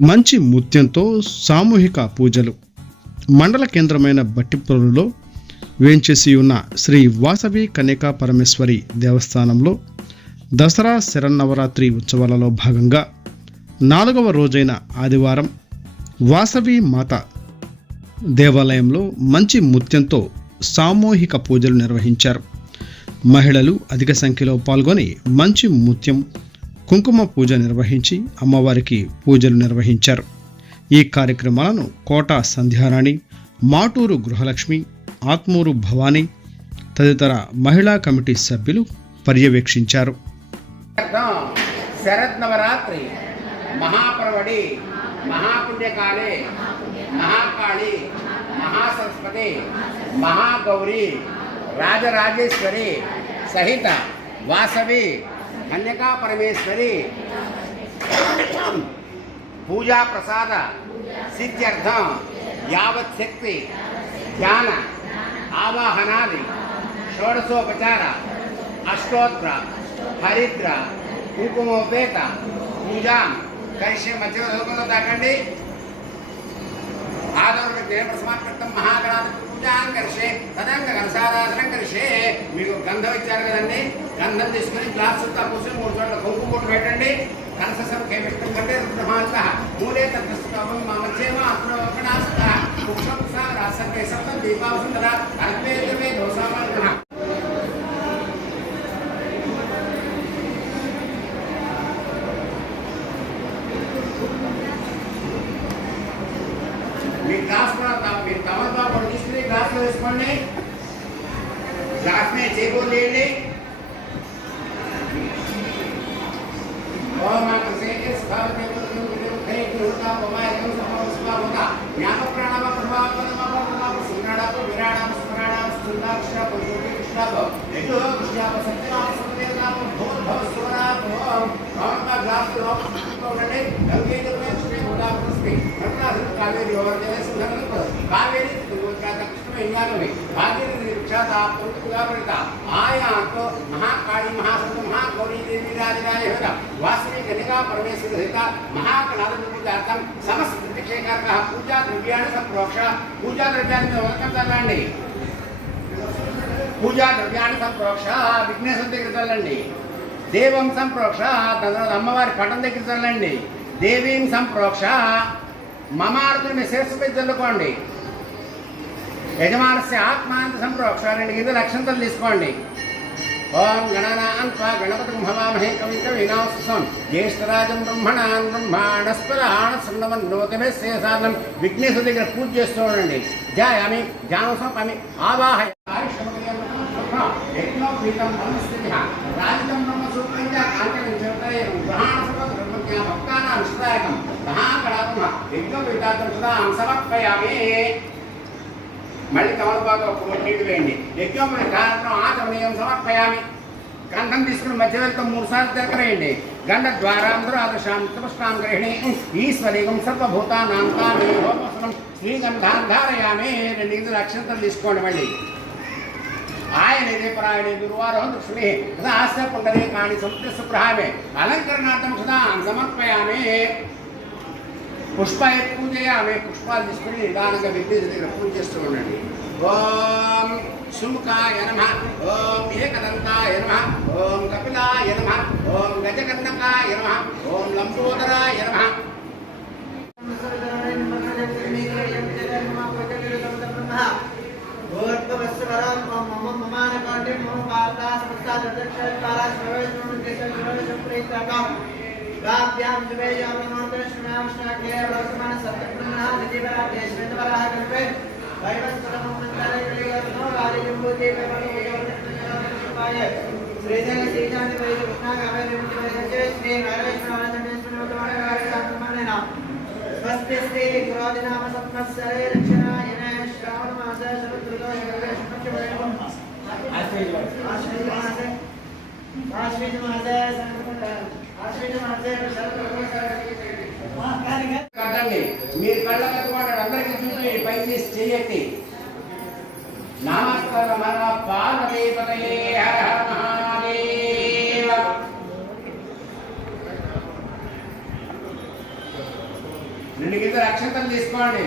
మంచి ముత్యంతో సామూహిక పూజలు. మండల కేంద్రమైన బట్టిపురంలో వేంచేసి ఉన్న శ్రీ వాసవి కన్యకా పరమేశ్వరి దేవస్థానంలో దసరా శరన్నవరాత్రి ఉత్సవాలలో భాగంగా నాలుగవ రోజైన ఆదివారం వాసవి మాత దేవాలయంలో మంచి ముత్యంతో సామూహిక పూజలు నిర్వహించారు. మహిళలు అధిక సంఖ్యలో పాల్గొని మంచి ముత్యం కుంకుమ పూజ నిర్వహించి అమ్మవారికి పూజలు నిర్వహించారు. ఈ కార్యక్రమాలను కోట సంధ్యారాణి మాటూరు గృహలక్ష్మి ఆత్మూరు భవానీ తదితర మహిళా కమిటీ సభ్యులు పర్యవేక్షించారు. శరత్నవరాత్రి శరద్ నవరాత్రి మహాపర్వడి మహాకాళి మహాసరస్వతి మహాగౌరి రాజరాజేశ్వరి సహిత వాసవి కన్యకా పరమేశ్వరి. పూజా ప్రసాద. సిద్ధ్యర్థం. యావత్ శక్తి. ధ్యాన. ఆవాహనాది. షోడశోపచార. అష్టోత్ర హరిద్ర. కుంకుమోపేత. పూజా. కలిసి మధ్యలో చదువుకుందో తాకండి ఆదరణ దేవ సమర్పితం మహాగణాధిపతి పూజాం కలిసే తదంగ గణసారాధనం కలిసే మీకు గంధం ఇచ్చారు కదండి. గంధం తీసుకుని గ్లాస్ చుట్టా కూర్చొని మూడు చోట్ల కుంకుమ బొట్టు పెట్టండి. కనసం కేమిష్టం కంటే రుద్రమాస మూడే తత్వస్థాపం మా మధ్యేమ అత్రోపణాసత ముక్షం సా రాసంకే సప్తం దీపావసుందర అల్పేదమే దోసామాన పూజా ద్రవ్యాన్ని సంప్రోక్ష పూజా ద్రవ్యాన్ని మీరు ఉదకం చల్లండి పూజా ద్రవ్యాన్ని సంప్రోక్ష విఘ్నేశ్వర దగ్గరికి వెళ్ళండి. దేవం సంప్రోక్ష తర్వాత అమ్మవారి పటం దగ్గరికి వెళ్ళండి. దేవీం సంప్రోక్ష మమార్థుని మీ శిరస్సు మీద చల్లుకోండి యజమానస్య ఆత్మాంత సంప్రోక్ష రెండు కింద లక్షంతలు తీసుకోండి. ఓం గణనాన్వా గణపతి భవామహే కవి కవినాశం జ్యేష్ఠరాజం బ్రహ్మణాన్ బ్రహ్మాణస్పదాణ శృణవన్నోతమే శేషానం విఘ్నేశ్వర దగ్గర పూజ చేస్తూ ఉండండి. ధ్యాయామి ధ్యానోసంపామి ఆవాహయ యజ్ఞోపీతం బ్రహ్మస్థితి రాజితం బ్రహ్మసూత్రం చ కాంచనం చిరతరేయం గ్రహాణసర్వ బ్రహ్మజ్ఞా భక్తానాం శిదాయకం మహాకళాత్మ యజ్ఞోపీతార్థం సదాం సమర్పయామి మళ్ళీ తమలపాకు ఒక నీళ్ళు వేయండి యజ్ఞోపరి కార్యక్రమం ఆచమనీయం సమర్పయామి గంధం తీసుకుని మధ్య వెళ్తాం మూడు సార్లు తిరగరేయండి గంధ ద్వారాంధ్ర ఆదర్శాం తపస్నాం గ్రహిణి ఈశ్వరీగం సర్వభూతానాం తామే ధారయామి రెండు అక్షంతలు తీసుకోండి మళ్ళీ ఆయన పరాయణే గురువారం దృష్ణి సదాస్య పుండరే కాణి సముద్ర సుప్రహామే అలంకరణార్థం సదా సమర్పయామి పుష్ప పూజయామి పుష్పాలు తీసుకుని నిదానంగా విఘ్నేశ్వర దగ్గర పూజ చేస్తూ ఉండండి ఓం సుముఖాయ నమ ఓం ఏకదంతాయ నమ ఓం కపిలాయ నమ ఓం గజకర్ణకాయ నమ ఓం లంబోదరాయ నమ गाभ्यां जुवेयामनोन्तरश्रमांश्नाग्ने वर्तमान सप्तपुनः निधिवराध्ये श्वेतवराह कल्पे वैवस्वतमोन्तरे कलिगनो राजजम्बूते पेपरोपाय श्रीधर श्रीजानि वै कृष्णागावे विमुक्तवैरजे श्री वैरेश्वरानन्दमेश्वरमतमानकार्यकान्तमानेन स्वस्ति श्री क्रोधिनाम सप्तस्सरे रक्षणायन మీరు కళ్ళ కట్టుకోండి అందరికీ చూపి పై చేసి చెయ్యండి. నమస్కారం మన పార్వతీపతయే హర హర మహాదేవ. కింద అక్షంతలు తీసుకోండి.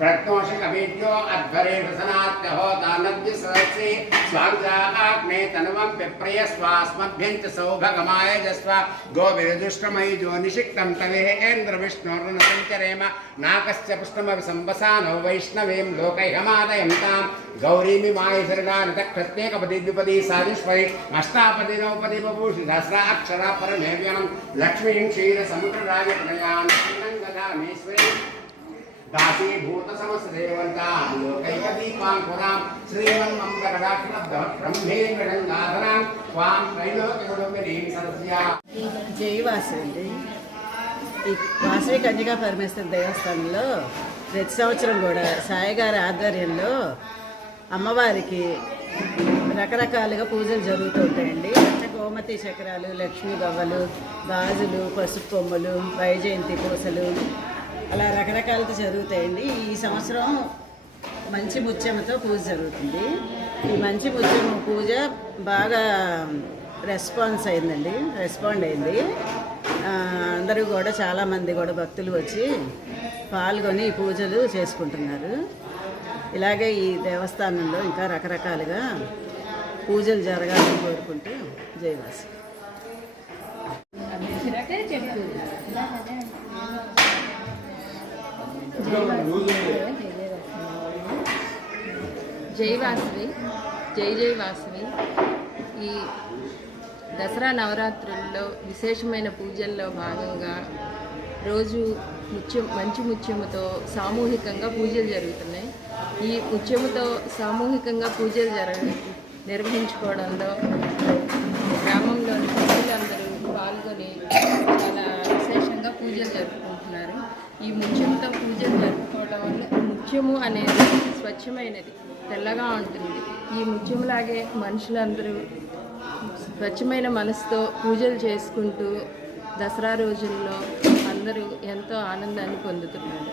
प्रत्नोष कविज्ञो अध्वरेषु सनात्यहो दानव्य सदस्य स्वाग्राग्ने तनुवं विप्रय स्वास्मभ्यं च सौभगमाय जस्व गोभिर्दुष्टमयि ज्योनिषिक्तं तवेः ऐन्द्रविष्णोर्न सञ्चरेम नाकस्य पृष्ठमपि सम्बसानो वैष्णवीं लोकैहमादयं तां बभूषि परमेव्यनं लक्ष्मीं क्षीरसमुद्रराजप्रणयान् సహస్రాక్షర పరమేవ్యనం లక్ష్మీం క్షీర సముద్ర రాజ ప్రణయాన్ జై వాసవి ఈ వాసవి కన్యకా పరమేశ్వర దేవస్థానంలో ప్రతి సంవత్సరం కూడా సాయిగారి ఆధ్వర్యంలో అమ్మవారికి రకరకాలుగా పూజలు జరుగుతూ ఉంటాయండి. గోమతి చక్రాలు లక్ష్మీ గవ్వలు గాజులు పసుపు కొమ్మలు వైజయంతి పూసలు అలా రకరకాలతో జరుగుతాయండి. ఈ సంవత్సరం మంచి ముత్యంతో పూజ జరుగుతుంది. ఈ మంచి ముత్యం పూజ బాగా రెస్పాన్స్ అయిందండి. రెస్పాండ్ అయింది. అందరూ కూడా చాలామంది కూడా భక్తులు వచ్చి పాల్గొని ఈ పూజలు చేసుకుంటున్నారు. ఇలాగే ఈ దేవస్థానంలో ఇంకా రకరకాలుగా పూజలు జరగాలని కోరుకుంటూ జయవాసి. జై వాసవి జై జై వాసవి. ఈ దసరా నవరాత్రుల్లో విశేషమైన పూజల్లో భాగంగా రోజు ముత్యం మంచి ముత్యముతో సామూహికంగా పూజలు జరుగుతున్నాయి. ఈ ముత్యముతో సామూహికంగా పూజలు జర నిర్వహించుకోవడంలో గ్రామంలోని ప్రజలందరూ పాల్గొని చాలా విశేషంగా పూజలు జరుపుకుంటున్నారు. ఈ ముత్యంతో పూజలు జరుపుకోవడం వల్ల ముత్యము అనేది స్వచ్ఛమైనది తెల్లగా ఉంటుంది. ఈ ముత్యంలాగే మనుషులందరూ స్వచ్ఛమైన మనసుతో పూజలు చేసుకుంటూ దసరా రోజుల్లో అందరూ ఎంతో ఆనందాన్ని పొందుతున్నారు.